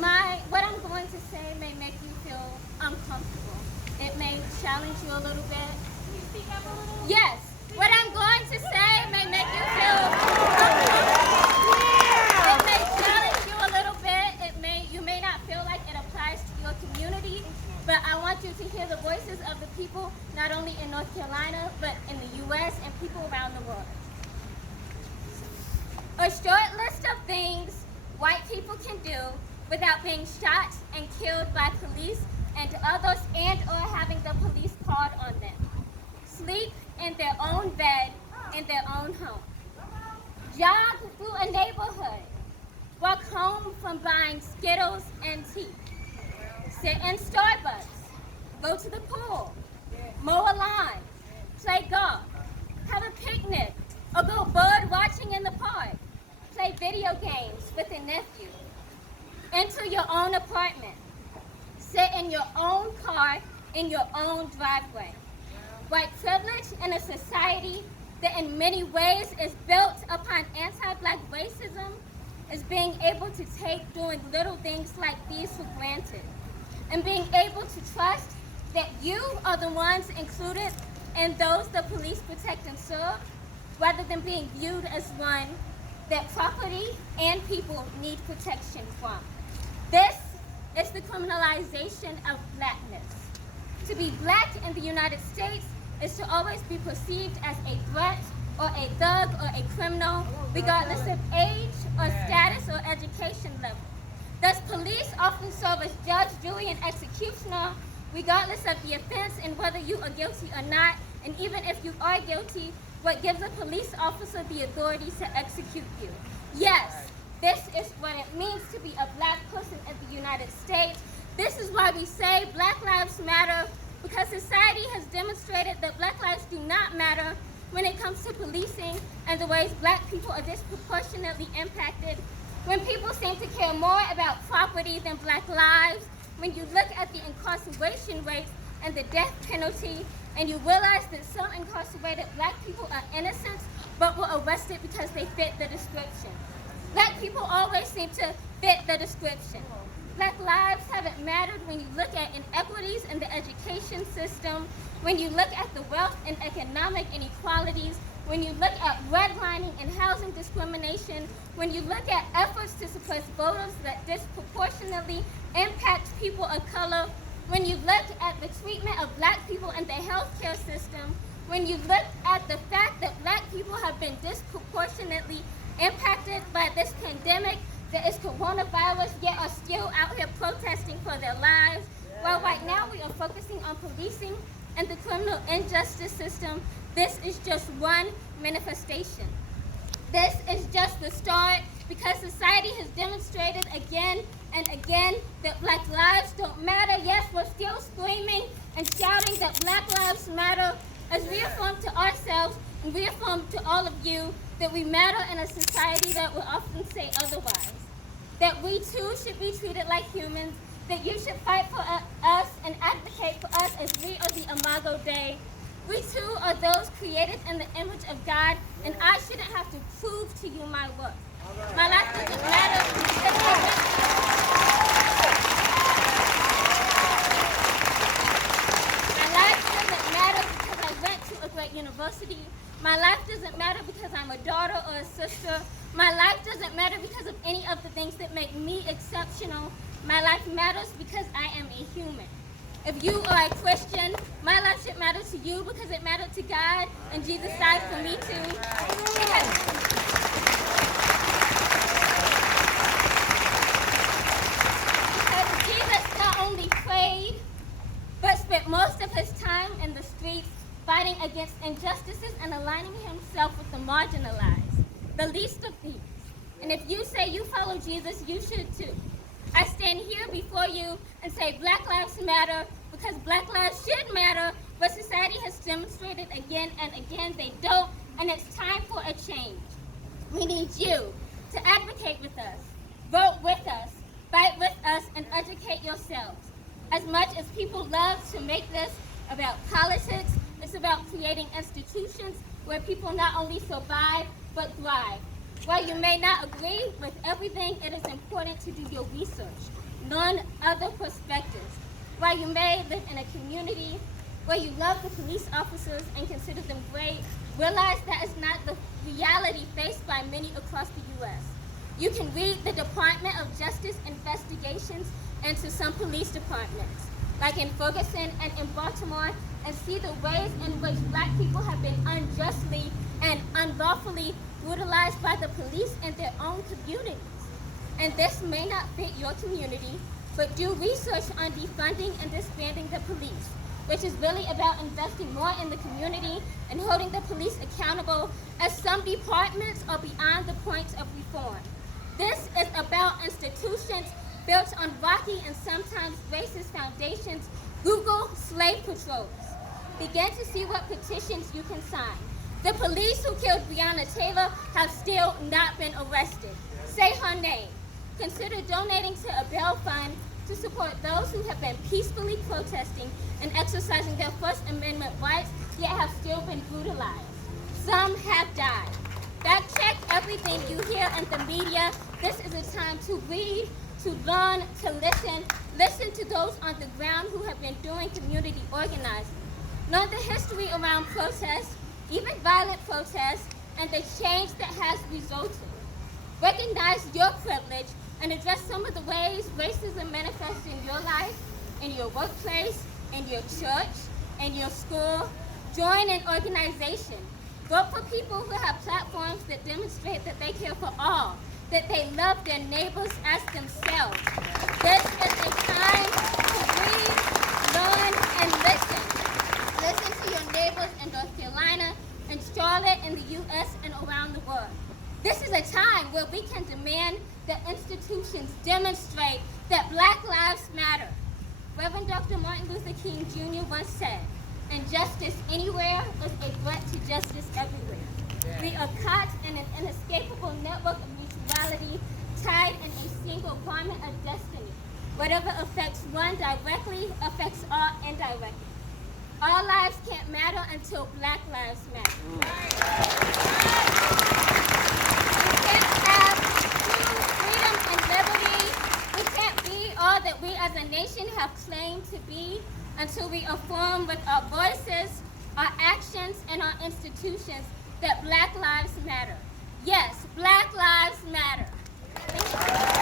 what I'm going to say may make you feel uncomfortable. It may challenge you a little bit. Can you speak up a little? Yes. What I'm going to say may make you feel uncomfortable. It may challenge you a little bit. You may not feel like it applies to your community, but I want you to hear the voices of the people, not only in North Carolina, but in the U.S. and people around the world. A short list of things white people can do without being shot and killed by police and others or having the police called on them. Sleep in their own bed in their own home. Jog through a neighborhood. Walk home from buying Skittles and tea. Sit in Starbucks. Go to the pool. Mow a lawn. Play golf. Have a picnic. Or go bird watching in the park. Play video games with a nephew. Enter your own apartment. Sit in your own car in your own driveway. White privilege in a society that in many ways is built upon anti-Black racism is being able to take doing little things like these for granted. And being able to trust that you are the ones included in those the police protect and serve, rather than being viewed as one that property and people need protection from. This is the criminalization of Blackness. To be Black in the United States is to always be perceived as a threat or a thug or a criminal, regardless of age or status or education level. Thus, police often serve as judge, jury, and executioner, regardless of the offense and whether you are guilty or not, and even if you are guilty, what gives a police officer the authority to execute you. Yes, this is what it means to be a Black person in the United States. This is why we say Black Lives Matter, because society has demonstrated that Black lives do not matter when it comes to policing and the ways Black people are disproportionately impacted. When people seem to care more about property than Black lives, when you look at the incarceration rates and the death penalty, and you realize that some incarcerated Black people are innocent but were arrested because they fit the description. Black people always seem to fit the description. Black lives haven't mattered when you look at inequities in the education system, when you look at the wealth and economic inequalities, when you look at redlining and housing discrimination, when you look at efforts to suppress voters that disproportionately impact people of color, when you look at the treatment of Black people in the healthcare system, when you look at the fact that Black people have been disproportionately impacted by this pandemic that is coronavirus, yet are still out here protesting for their lives, while right now we are focusing on policing and the criminal injustice system, this is just one manifestation. This is just the start, because society has demonstrated again and again that Black lives don't matter. Yes, we're still screaming and shouting that Black lives matter as reaffirm to ourselves and reaffirm to all of you that we matter in a society that will often say otherwise. That we too should be treated like humans, that you should fight for us and advocate for us as we are the Imago Dei. We too are those created in the image of God, and I shouldn't have to prove to you my worth. My life doesn't matter because I went to a great university. My life doesn't matter because I'm a daughter or a sister. My life doesn't matter because of any of the things that make me exceptional. My life matters because I am a human. If you are a Christian, my life should matter to you because it mattered to God, and Jesus died for me too. Because Jesus not only prayed, but spent most of his time in the streets fighting against injustices and aligning himself with the marginalized, the least of these. And if you say you follow Jesus, you should too. I stand here before you and say Black lives matter because Black lives should matter, but society has demonstrated again and again they don't, and it's time for a change. We need you to advocate with us, vote with us, fight with us, and educate yourselves. As much as people love to make this about politics, it's about creating institutions where people not only survive, but thrive. While you may not agree with everything, it is important to do your research, learn other perspectives. While you may live in a community where you love the police officers and consider them great, realize that is not the reality faced by many across the U.S. You can read the Department of Justice investigations into some police departments, like in Ferguson and in Baltimore, and see the ways in which Black people have been unjustly and unlawfully brutalized by the police in their own communities. And this may not fit your community, but do research on defunding and disbanding the police, which is really about investing more in the community and holding the police accountable, as some departments are beyond the point of reform. This is about institutions built on rocky and sometimes racist foundations. Google slave patrols. Begin to see what petitions you can sign. The police who killed Breonna Taylor have still not been arrested. Say her name. Consider donating to a bail fund to support those who have been peacefully protesting and exercising their First Amendment rights, yet have still been brutalized. Some have died. Fact check everything you hear in the media. This is a time to read, to learn, to listen. Listen to those on the ground who have been doing community organizing. Learn the history around protests, even violent protests, and the change that has resulted. Recognize your privilege and address some of the ways racism manifests in your life, in your workplace, in your church, in your school. Join an organization. Vote for people who have platforms that demonstrate that they care for all, that they love their neighbors as themselves. This is a time to read, learn, and listen. Listen to your neighbors in North Carolina and Charlotte in the U.S. and around the world. This is a time where we can demand that institutions demonstrate that Black lives matter. Reverend Dr. Martin Luther King Jr. once said, "Injustice anywhere is a threat to justice everywhere." Yeah. We are caught in an inescapable network of mutuality, tied in a single garment of destiny. Whatever affects one directly affects all indirectly. All lives can't matter until Black lives matter. We can't have true freedom and liberty. We can't be all that we as a nation have claimed to be until we affirm with our voices, our actions, and our institutions that Black lives matter. Yes, Black lives matter. Thank you.